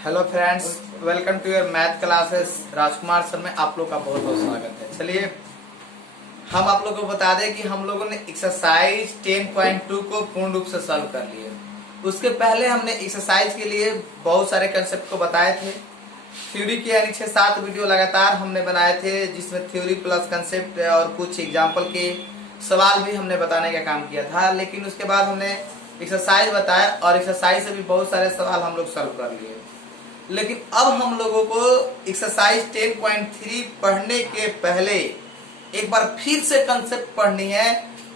Hello friends, welcome to your math classes. Rajkumar sir में आप लोग का बहुत बहुत स्वागत है। चलिए हम आप लोगों को बता दें कि हम लोगों ने एक्सरसाइज 10.2 को पूर्ण रूप से सॉल्व कर लिए। उसके पहले हमने एक्सरसाइज के लिए बहुत सारे कंसेप्ट को बताए थे। थ्योरी के यानी 6-7 वीडियो लगातार हमने बनाए थे, जिसमें थ्योरी प्लस कंसेप्ट और कुछ एग्जाम्पल के सवाल भी हमने बताने का काम किया था। लेकिन उसके बाद हमने एक्सरसाइज बताया और एक्सरसाइज से भी बहुत सारे सवाल हम लोग सॉल्व कर लिए। लेकिन अब हम लोगों को एक्सरसाइज 10.3 पढ़ने के पहले एक बार फिर से कंसेप्ट पढ़नी है,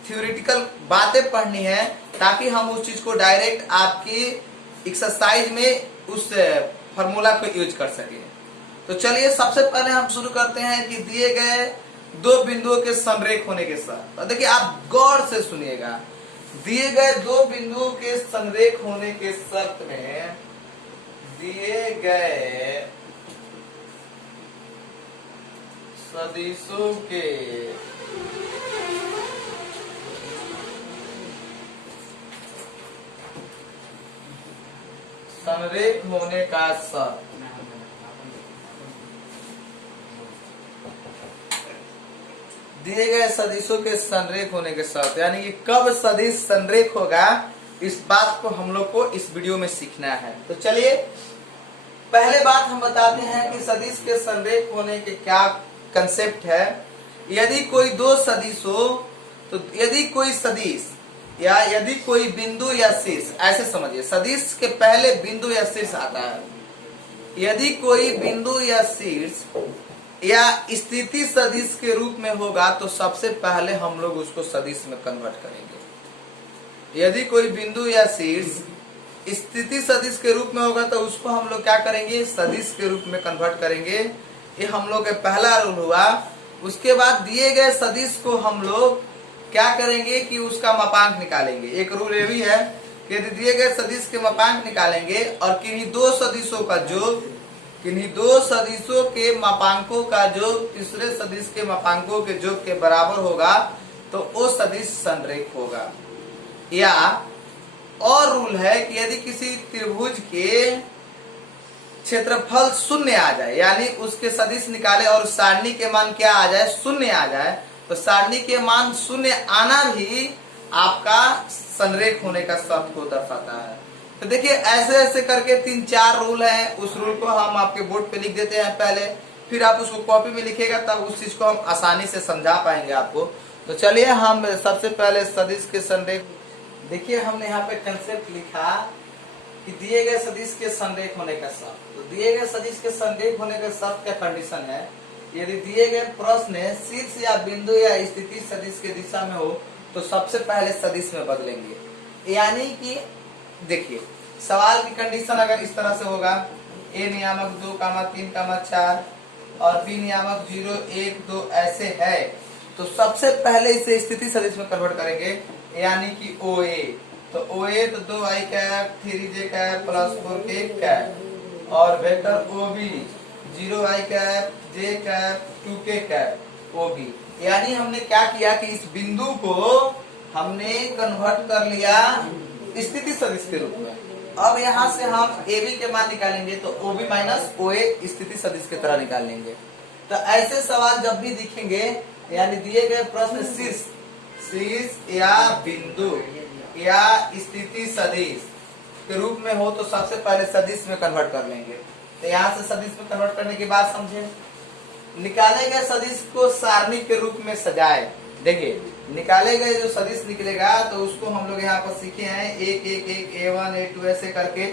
थ्योरेटिकल बातें पढ़नी है, ताकि हम उस चीज को डायरेक्ट आपकी एक्सरसाइज में उस फार्मूला को यूज कर सके। तो चलिए सबसे पहले हम शुरू करते हैं कि दिए गए दो बिंदुओं के संरेख होने के साथ। तो देखिए आप गौर से सुनिएगा, दिए गए दो बिंदुओं के संरेख होने के शर्त में दिए गए सदिशों के संरेख होने का शर्त, दिए गए सदिशों के संरेख होने के शर्त, यानी कि कब सदिश संरेख होगा, इस बात को हम लोग को इस वीडियो में सीखना है। तो चलिए पहले बात हम बताते हैं कि सदिश के संरेख होने के क्या कंसेप्ट है। यदि कोई दो सदिश हो, तो यदि कोई सदिश या यदि कोई बिंदु या शीर्ष, ऐसे समझिए सदिश के पहले बिंदु या शीर्ष आता है। यदि कोई बिंदु या शीर्ष या स्थिति सदिश के रूप में होगा तो सबसे पहले हम लोग उसको सदिश में कन्वर्ट करेंगे। यदि कोई बिंदु या शीर्ष स्थिति सदिश के रूप में होगा तो उसको हम लोग क्या करेंगे, सदिश के रूप में कन्वर्ट करेंगे। ये हम लोग का पहला रूल हुआ। उसके बाद दिए गए सदिश को हम लोग क्या करेंगे कि उसका मापांक निकालेंगे। एक रूल ये भी है कि यदि दिए गए सदिश के मापांक निकालेंगे और किन्हीं दो सदिशों का योग, किन्हीं दो सदिशों के मापांकों का योग तीसरे सदिश के मापांकों के योग के बराबर होगा तो वो सदिश संरेख होगा। या और रूल है कि यदि किसी त्रिभुज के क्षेत्रफल शून्य आ जाए, यानी उसके सदिश निकाले और सारणी के मान क्या आ जाए, शून्य आ जाए, तो सारणी के मान शून्य आना भी आपका संरेख होने का शर्त को दर्शाता है। तो देखिए ऐसे ऐसे करके 3-4 रूल हैं। उस रूल को हम आपके बोर्ड पे लिख देते हैं पहले, फिर आप उसको कॉपी में लिखेगा तब उस चीज को हम आसानी से समझा पाएंगे आपको। तो चलिए हम सबसे पहले सदिश के संरेख, देखिए हमने यहाँ पे कंसेप्ट लिखा कि दिए गए सदिश के संरेख होने का शर्त। तो दिए गए सदिश के संरेख होने का शर्त का कंडीशन है, यदि दिए गए प्रश्न शीर्ष या बिंदु या स्थिति सदिश के दिशा में हो तो सबसे पहले सदिश में बदलेंगे। यानी कि देखिए सवाल की कंडीशन अगर इस तरह से होगा, ए नियामक 2, 3, 4 और बी नियामक 0, 1, 2 ऐसे है, तो सबसे पहले इसे स्थिति सदिश में कन्वर्ट करेंगे। यानी कि ओ ए, तो ओ ए तो 2i cap 3j cap plus 4k cap और vector O B 0i cap j cap 2k cap O B. यानी हमने क्या किया कि इस बिंदु को हमने कन्वर्ट कर लिया स्थिति सदिश के रूप में। अब यहाँ से हम ए बी के मान निकालेंगे तो ओ बी माइनस ओ ए स्थिति सदिश की तरह निकाल लेंगे। तो ऐसे सवाल जब भी दिखेंगे, यानी दिए गए प्रश्न शीर्ष या बिंदु या स्थिति सदिश के रूप में हो तो सबसे पहले सदिश में कन्वर्ट कर लेंगे। तो यहाँ से सदिश में कन्वर्ट करने के बाद समझे, निकाले गए सदिश को सारणी के रूप में सजाए। देखिए निकाले गए जो सदिश निकलेगा तो उसको हम लोग यहाँ पर सीखे हैं 1 1 1 A1 A2 ऐसे करके।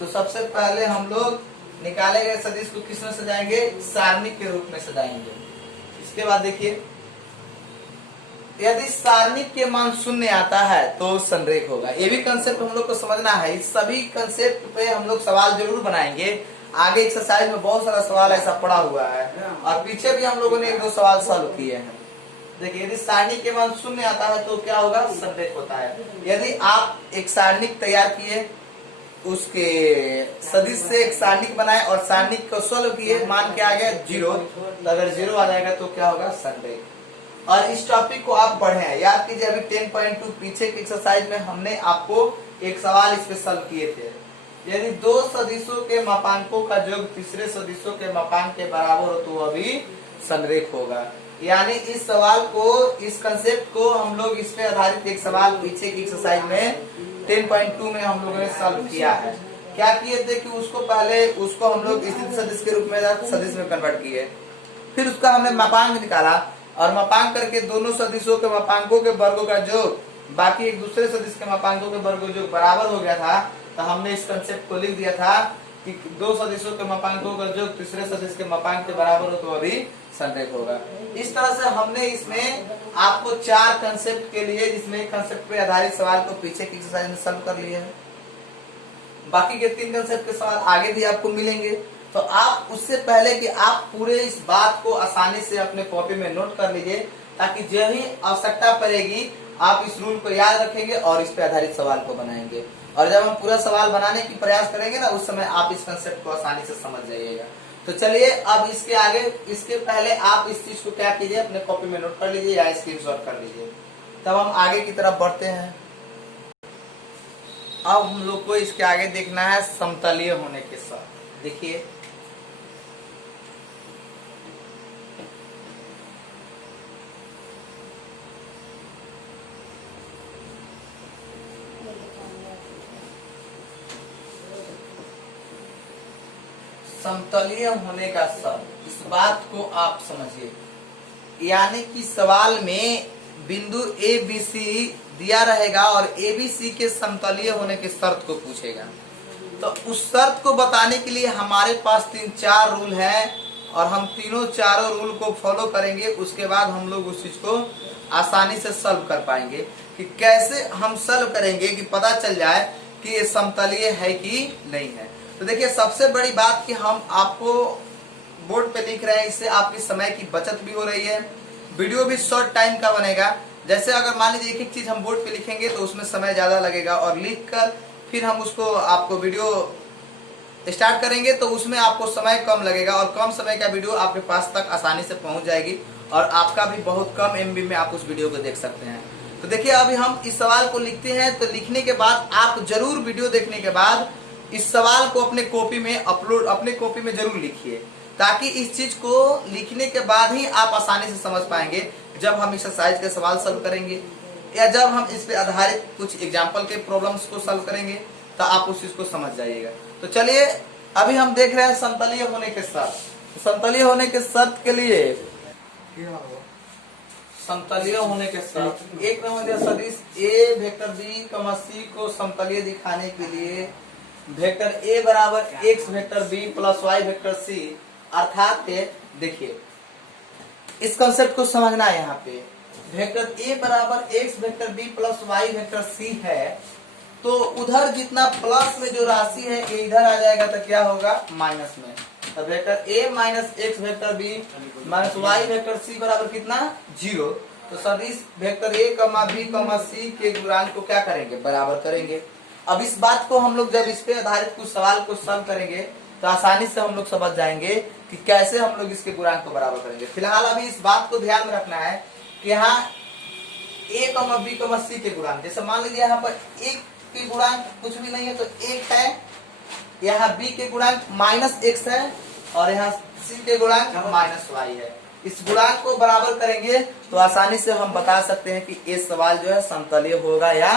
तो सबसे पहले हम लोग निकाले गए सदिश को किस में सजाएंगे, सारणी के रूप में सजाएंगे। इसके बाद देखिए यदि सारणी के मान शून्य आता है तो संरेख होगा। ये भी कंसेप्ट हम लोग को समझना है। इस सभी कंसेप्ट पे हम लोग सवाल जरूर बनाएंगे। आगे एक्सरसाइज में बहुत सारा सवाल ऐसा पड़ा हुआ है और पीछे भी हम लोगों ने 1-2 सवाल सॉल्व किए हैं। देखिए यदि सारणी के मान शून्य आता है तो क्या होगा, संरेख होता है। यदि आप एक सारणिक तैयार किए, उसके सदिश से एक सारणिक बनाए और सारणिक को सोल्व किए, मान क्या आ गया 0, तो अगर 0 आ जाएगा तो क्या होगा, संरेख। और इस टॉपिक को आप पढ़े, याद कीजिए अभी 10.2 पीछे की एक्सरसाइज में हमने आपको एक सवाल इस पे सॉल्व किए थे। यदि दो सदिशों के मापांकों का योग तीसरे सदिशों के मापांक के बराबर हो तो वह भी संरेख होगा। यानी इस सवाल को, इस कंसेप्ट को हम लोग इस पे आधारित एक सवाल पीछे की एक्सरसाइज में 10.2 में हम लोगों ने सॉल्व किया है। क्या किए थे कि उसको हम लोग स्थिति सदिश के रूप में सदिश में कन्वर्ट किए, फिर उसका हमने मापांक निकाला और मापांक करके दोनों सदिशों के मापांकों के वर्गों का योग बाकी एक दूसरे सदिश के मापांकों के वर्गों जो बराबर हो गया था, तो हमने इस कंसेप्ट को लिख दिया था कि दो सदिशों के मापांकों का योग तीसरे सदिश के मापांक के बराबर हो तो अभी संरेख होगा। इस तरह से हमने इसमें आपको 4 कंसेप्ट के लिए, जिसमें कंसेप्ट पे आधारित सवाल को पीछे की एक्सरसाइज में सॉल्व कर लिए हैं। बाकी के 3 कंसेप्ट के सवाल आगे भी आपको मिलेंगे, तो आप उससे पहले कि आप पूरे इस बात को आसानी से अपने कॉपी में नोट कर लीजिए, ताकि जो ही आवश्यकता पड़ेगी आप इस रूल को याद रखेंगे और इस पे आधारित सवाल को बनाएंगे। और जब हम पूरा सवाल बनाने की प्रयास करेंगे ना, उस समय आप इस कंसेप्ट को आसानी से समझ जाइएगा। तो चलिए अब इसके आगे, इसके पहले आप इस चीज को क्या कीजिए, अपने कॉपी में नोट कर लीजिए या स्क्रीनशॉट कर लीजिए। तब हम आगे की तरफ बढ़ते हैं। अब हम लोग को इसके आगे देखना है समतलीय होने के साथ। देखिए समतलीय होने का शब्द, इस बात को आप समझिए। यानी कि सवाल में बिंदु ए बी सी दिया रहेगा और ए बी सी के समतलीय होने की शर्त को पूछेगा। तो उस शर्त को बताने के लिए हमारे पास 3-4 रूल हैं और हम चारों रूल को फॉलो करेंगे। उसके बाद हम लोग उस चीज को आसानी से सॉल्व कर पाएंगे। कि कैसे हम सॉल्व करेंगे कि पता चल जाए कि ये समतलीय है कि नहीं है। तो देखिए, सबसे बड़ी बात कि हम आपको बोर्ड पे लिख रहे हैं, इससे आपकी समय की बचत भी हो रही है। वीडियो भी शॉर्ट टाइम का बनेगा। जैसे अगर मान लीजिए एक चीज हम बोर्ड पे लिखेंगे तो उसमें समय ज्यादा लगेगा, और लिख कर फिर हम उसको आपको वीडियो स्टार्ट करेंगे तो उसमें आपको समय कम लगेगा और कम समय का वीडियो आपके पास तक आसानी से पहुंच जाएगी और आपका भी बहुत कम एमबी में आप उस वीडियो को देख सकते हैं। तो देखिए, अभी हम इस सवाल को लिखते हैं, तो लिखने के बाद आप जरूर वीडियो देखने के बाद इस सवाल को अपने कॉपी में जरूर लिखिए, ताकि इस चीज को लिखने के बाद ही आप आसानी से समझ पाएंगे जब हम एक्सरसाइज के सवाल सॉल्व करेंगे या जब हम इस पे आधारित कुछ एग्जाम्पल के प्रॉब्लम्स को सॉल्व करेंगे, तो आप उस चीज को समझ जाइएगा। तो चलिए, अभी हम देख रहे हैं समतलीय होने के शर्त। समतलीय होने के शर्त के लिए समतलीय होने के शर्त, एक नंबर सदिश ए वेक्टर बी कमा सी को समतलीय दिखाने के लिए वेक्टर ए बराबर X vector B plus Y vector C, अर्थात देखिए इस कंसेप्ट को समझना है। यहाँ पे वेक्टर ए बराबर X vector B plus Y vector C है, तो उधर जितना प्लस में जो राशि है ये इधर आ जाएगा, तो क्या होगा माइनस में। तो vector A minus X vector B minus Y vector C बराबर कितना 0। तो सदिश वेक्टर ए कमा बी कमा सी के गुणांक को क्या करेंगे, बराबर करेंगे। अब इस बात को हम लोग जब इस पे आधारित कुछ सवाल को सॉल्व करेंगे तो आसानी से हम लोग समझ जाएंगे कि कैसे हम लोग इसके गुणांक को बराबर करेंगे। फिलहाल अभी इस बात को ध्यान में रखना है कि यहाँ ए कमा बी कमा सी के गुणांक, जैसे मान लीजिए यहाँ पर एक के गुणांक कुछ भी नहीं है तो 1 है, यहाँ बी के गुणांक -x है और यहाँ सी के गुणांक -y है। इस गुणांक को बराबर करेंगे तो आसानी से हम बता सकते हैं कि ये सवाल जो है समतलीय होगा या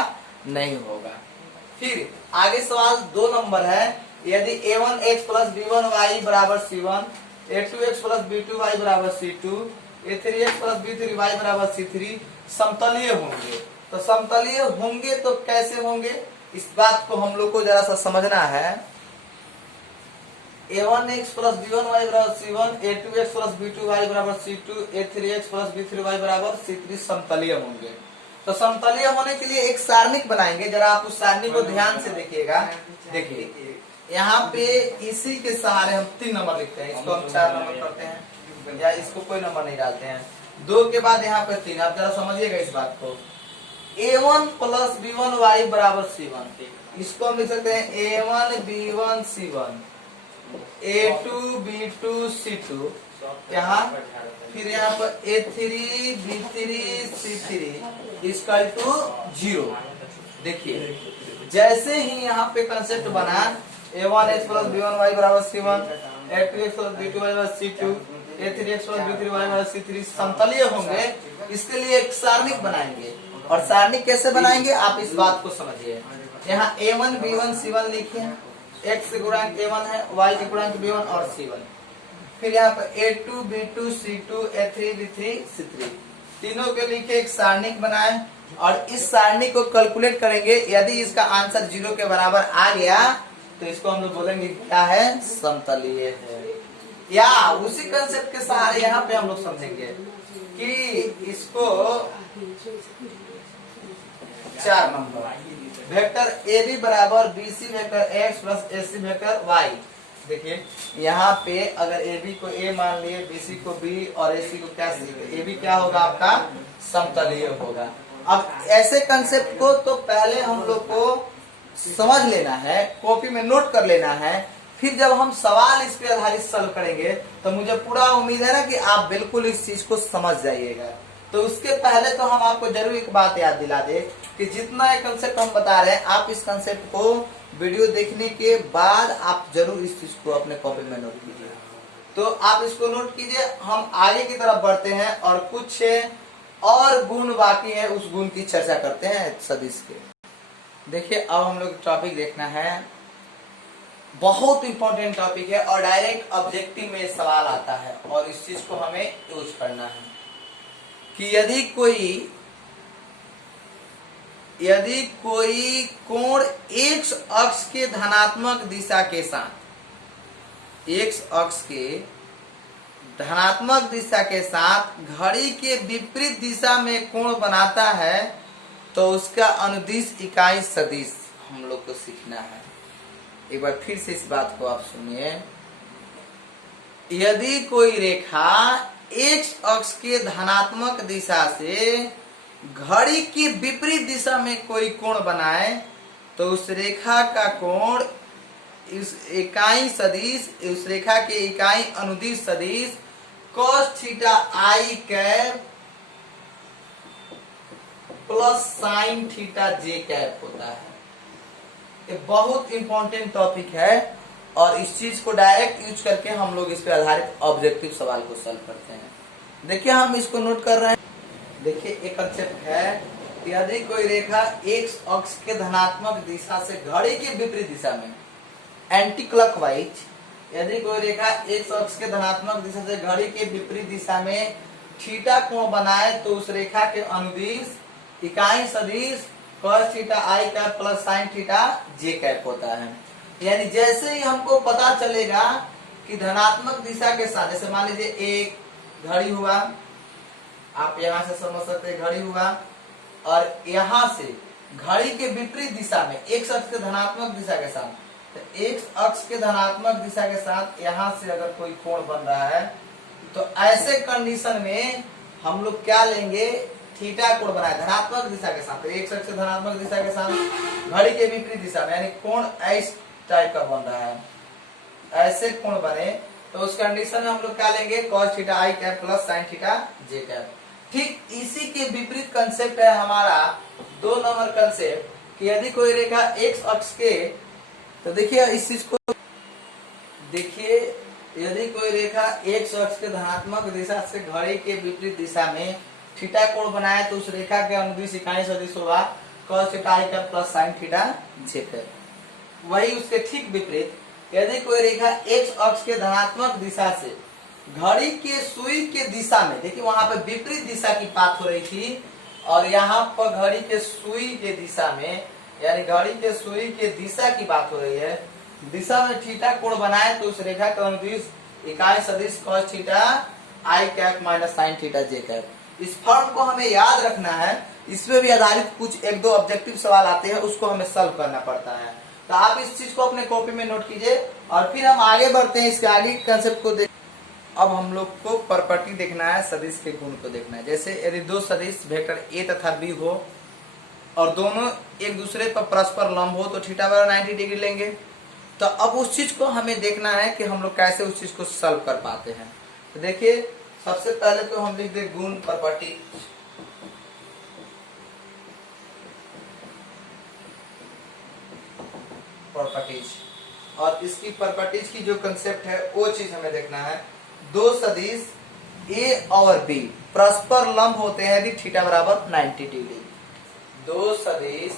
नहीं होगा। फिर आगे सवाल 2 नंबर है, यदि a1x प्लस b1y बराबर c1, a2x प्लस b2y बराबर c2, a3x प्लस b3y बराबर c3 समतलीय होंगे। तो समतलीय होंगे तो कैसे होंगे, इस बात को हम लोग को जरा सा समझना है। a1x प्लस b1y बराबर c1, a2x प्लस b2y बराबर c2, a3x प्लस b3y बराबर c3 समतलीय होंगे। तो समतलीय होने के लिए एक सारणिक बनाएंगे, जरा आप उस सारणी को ध्यान से देखिएगा। देखिए यहाँ पे इसी के सहारे हम 3 नंबर लिखते हैं, इसको हम 4 नंबर करते हैं या इसको कोई नंबर नहीं डालते हैं। 2 के बाद यहाँ पे 3, आप जरा समझिएगा इस बात को। a1 प्लस b1y बराबर c1, इसको हम लिख सकते हैं a1 b1 c1, a2 b2 c2, यहाँ फिर यहाँ पर a3 b3 c3 equal to 0। देखिए जैसे ही यहाँ पे कंसेप्ट बना a1x प्लस b1y बराबर c1, a2x प्लस b2y बराबर c2, a3x प्लस b3y बराबर c3 समतलीय होंगे। इसके लिए एक सारणिक बनाएंगे, और सारणिक कैसे बनाएंगे आप इस बात को समझिए। यहाँ a1 b1 c1 लिखिए, x के गुणांक a1 है, y के गुणांक b1 और c1। फिर यहाँ पर a2 b2 c2 a3 b3 c3 तीनों के लिखे एक सारणिक बनाए, और इस सारणी को कैलकुलेट करेंगे। यदि इसका आंसर 0 के बराबर आ गया तो इसको हम लोग बोलेंगे क्या है, समतलीय है। या उसी कंसेप्ट के सहारे यहाँ पे हम लोग समझेंगे कि इसको 4 नंबर वेक्टर ए बी बराबर B C vector X plus A C vector Y. देखिए यहाँ पे अगर ए बी को ए मान लिए, बी सी को बी और ए सी को क्या सी, ए बी क्या होगा आपका, समतलीय होगा। अब ऐसे कंसेप्ट को तो पहले हम लोग को समझ लेना है, कॉपी में नोट कर लेना है, फिर जब हम सवाल इस पे आधारित सॉल्व करेंगे तो मुझे पूरा उम्मीद है ना कि आप बिल्कुल इस चीज को समझ जाइएगा। तो उसके पहले तो हम आपको जरूर एक बात याद दिला दे कि जितना ये कंसेप्ट हम बता रहे हैं, आप इस कंसेप्ट को वीडियो देखने के बाद आप जरूर इस चीज को अपने कॉपी में नोट कीजिए। तो आप इसको नोट कीजिए। हम आगे की तरफ बढ़ते हैं और कुछ और गुण बाकी है, उस गुण की चर्चा करते हैं सदिश के। देखिए अब हम लोग टॉपिक देखना है, बहुत इंपॉर्टेंट टॉपिक है और डायरेक्ट ऑब्जेक्टिव में सवाल आता है, और इस चीज को हमें यूज करना है कि यदि कोई कोण एक्स अक्ष के धनात्मक दिशा के साथ, एक्स अक्ष के धनात्मक दिशा के साथ घड़ी के विपरीत दिशा में कोण बनाता है तो उसका अनुदिश इकाई सदिश हम लोग को सीखना है। एक बार फिर से इस बात को आप सुनिए। यदि कोई रेखा एक्स अक्ष के धनात्मक दिशा से घड़ी की विपरीत दिशा में कोई कोण बनाए तो उस रेखा का कोण इस इकाई सदिश, उस रेखा के इकाई अनुदिश सदिश cos थीटा आई कैप प्लस साइन थीटा जे कैप होता है। ये बहुत इंपॉर्टेंट टॉपिक है और इस चीज को डायरेक्ट यूज करके हम लोग इस पे आधारित ऑब्जेक्टिव सवाल को सॉल्व करते हैं। देखिए हम इसको नोट कर रहे हैं। देखिए एक कंसेप्ट है कि यदि कोई रेखा एक्स अक्ष के धनात्मक दिशा से घड़ी के विपरीत दिशा में, एंटी क्लॉकवाइज, यदि कोई रेखा एक्स अक्ष के धनात्मक दिशा से घड़ी के विपरीत दिशा में थीटा कोण बनाए तो उस रेखा के अनुदिश इकाई सदिश cos थीटा आई कैप प्लस साइन थीटा जे कैप होता है। यानी जैसे ही हमको पता चलेगा कि धनात्मक दिशा के साथ, जैसे मान लीजिए एक घड़ी हुआ, आप यहाँ से समझ सकते हैं घड़ी हुआ, और यहाँ से घड़ी के विपरीत दिशा में एक्स अक्ष के धनात्मक दिशा के साथ, तो एक्स अक्ष के धनात्मक दिशा के साथ यहाँ से अगर कोई कोण बन रहा है तो ऐसे कंडीशन में हम लोग क्या लेंगे, थीटा कोण बनाए धनात्मक दिशा के साथ, तो एक्स अक्ष के धनात्मक दिशा के साथ घड़ी के विपरीत दिशा में, यानी कोण इस टाइप का बन रहा है, ऐसे कोण बने तो उस कंडीशन में हम लोग क्या लेंगे, cos थीटा आई कैप प्लस साइन थीटा जे कैप। ठीक इसी के विपरीत कंसेप्ट है हमारा 2 नंबर कंसेप्ट कि यदि कोई रेखा एक्स अक्ष के, तो देखिए इस चीज को देखिए, यदि कोई रेखा एक्स अक्ष के धनात्मक दिशा से घड़ी के विपरीत दिशा में थीटा कोण बनाए तो उस रेखा के अनुदिश इकाई सदिश होगा cos थीटा आई कैप प्लस साइन थीटा जे कैप। वही उसके ठीक विपरीत यदि कोई रेखा एक्स अक्ष के धनात्मक दिशा से घड़ी के सुई के दिशा में, देखिए वहां पर विपरीत दिशा की बात हो रही थी, और यहाँ पर घड़ी के सुई के दिशा में, यानी घड़ी के सुई के दिशा की बात हो रही है, दिशा में थीटा कोण बनाए तो उस रेखा का अनुदिश इकाई सदिश cos थीटा आई कैप माइनस साइन थीटा जे कैप। इस फॉर्म को हमें याद रखना है, इसमें भी आधारित कुछ 1-2 ऑब्जेक्टिव सवाल आते हैं, उसको हमें सॉल्व करना पड़ता है। तो आप इस चीज को अपने कॉपी में नोट कीजिए और फिर हम आगे बढ़ते हैं, इसके आगे कंसेप्ट को देख। अब हम लोग को प्रॉपर्टी देखना है, सदिश के गुण को देखना है। जैसे यदि 2 सदिश वेक्टर ए तथा बी हो और दोनों एक दूसरे पर परस्पर लंब हो तो थीटा बराबर 90 डिग्री लेंगे। तो अब उस चीज को हमें देखना है कि हम लोग कैसे उस चीज को सॉल्व कर पाते हैं। तो देखिए सबसे पहले तो हम लिख दे गुण प्रॉपर्टी। प्रॉपर्टीज और इसकी प्रॉपर्टीज की जो कंसेप्ट है वो चीज हमें देखना है। दो सदिश ए और बी परस्पर लंब होते हैं यदि थीटा बराबर 90 डिग्री। दो सदिश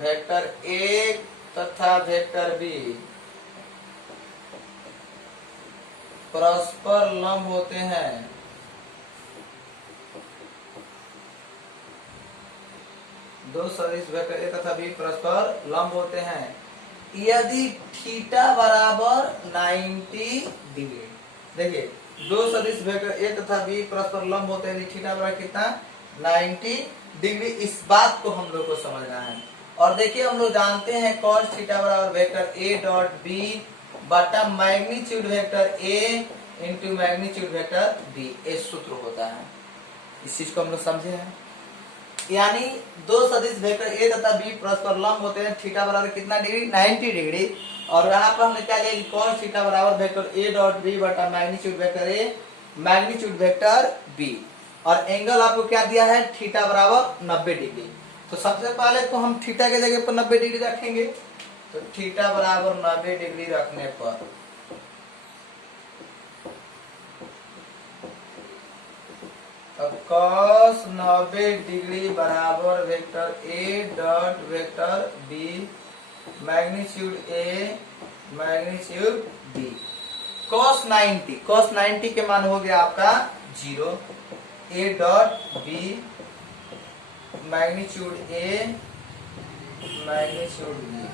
वेक्टर ए तथा वेक्टर बी परस्पर लंब होते हैं दो सदिश वेक्टर ए तथा बी परस्पर लंब होते हैं यदि थीटा बराबर 90 डिग्री। देखिए दो सदिश वेक्टर ए तथा बी परस्पर लंब होते हैं यदि थीटा बराबर कितना 90 डिग्री। इस बात को हम लोग को समझना है। और देखिए हम लोग जानते हैं cos थीटा बराबर वेक्टर ए डॉट बी बटा magnitude vector A into magnitude vector B, ये सूत्र होता है। इस चीज को हम लोग समझे हैं। यानी दो सदिश वेक्टर ए तथा बी परस्पर लंब होते हैं थीटा बराबर कितना डिग्री 90 डिग्री। और यहाँ पर हमने क्या लिया कि cos थीटा बराबर वेक्टर ए डॉट बी बटा magnitude vector A magnitude vector B. और एंगल आपको क्या दिया है थीटा बराबर 90 डिग्री। तो सबसे पहले तो हम थीटा के जगह पर 90 डिग्री रखेंगे। तो थीटा बराबर 90 डिग्री रखने पर cos 90 डिग्री बराबर vector A dot vector B magnitude A magnitude B. cos 90 के मान हो गया आपका 0, A dot B magnitude A magnitude B.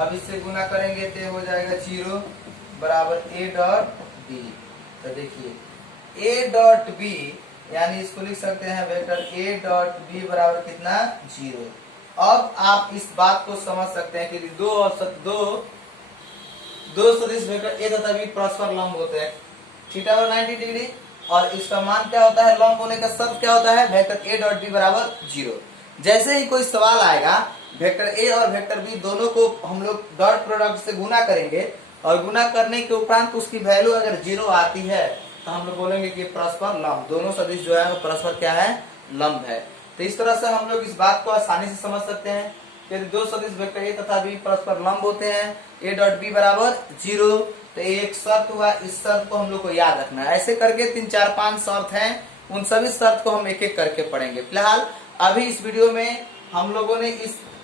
अब इससे गुना करेंगे तो हो जाएगा 0 बराबर ए डॉट बी। तो देखिए ए डॉट बी यानी इसको लिख सकते हैं वेक्टर ए डॉट बी बराबर कितना 0। अब आप इस बात को समझ सकते हैं कि दो सदिश वेक्टर ए तथा बी परस्पर लंब होते हैं थीटा बराबर 90 डिग्री। और इसका मान क्या होता है लंब होने का शर्त क्या होता है वेक्टर ए डॉट बी बराबर 0। जैसे ही कोई सवाल आएगा वेक्टर ए और वेक्टर बी दोनों को हम लोग डॉट प्रोडक्ट से गुना करेंगे और गुना करने के उपरांत उसकी वैल्यू अगर 0 आती है तो हम लोग बोलेंगे कि परस्पर लंब। दोनों सदिश जो है वो परस्पर क्या है लंब है। तो इस तरह से हम लोग इस बात को आसानी से समझ सकते हैं कि दो सदिश वेक्टर ए तथा बी परस्पर लंब होते हैं ए डॉट बी बराबर 0। तो एक शर्त हुआ, इस शर्त को हम लोग को याद रखना है। ऐसे करके 3 4 5 शर्त हैं, उन सभी शर्त को हम एक एक करके पढ़ेंगे। फिलहाल अभी इस वीडियो में हम लोगों ने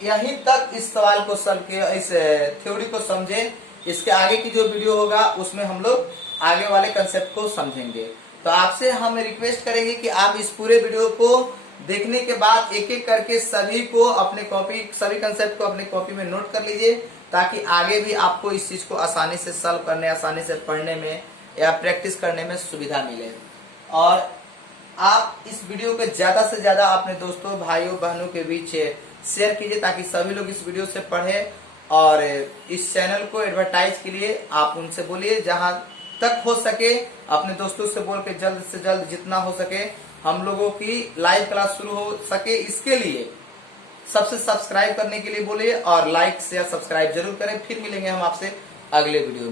यहीं तक इस सवाल को सॉल्व किया, इस थ्योरी को समझे। इसके आगे की जो वीडियो होगा उसमें हम लोग आगे वाले कंसेप्ट को समझेंगे। तो आपसे हम रिक्वेस्ट करेंगे कि आप इस पूरे वीडियो को देखने के बाद एक एक करके सभी कंसेप्ट को अपने कॉपी में नोट कर लीजिए, ताकि आगे भी आपको इस चीज को आसानी से सॉल्व करने, आसानी से पढ़ने में या प्रैक्टिस करने में सुविधा मिले। और आप इस वीडियो को ज्यादा से ज्यादा अपने दोस्तों भाइयों बहनों के बीच शेयर कीजिए, ताकि सभी लोग इस वीडियो से पढ़े। और इस चैनल को एडवर्टाइज के लिए आप उनसे बोलिए, जहां तक हो सके अपने दोस्तों से बोल के जल्द से जल्द जितना हो सके हम लोगों की लाइव क्लास शुरू हो सके, इसके लिए सबसे सब्सक्राइब करने के लिए बोलिए और लाइक शेयर सब्सक्राइब जरूर करें। फिर मिलेंगे हम आपसे अगले वीडियो में।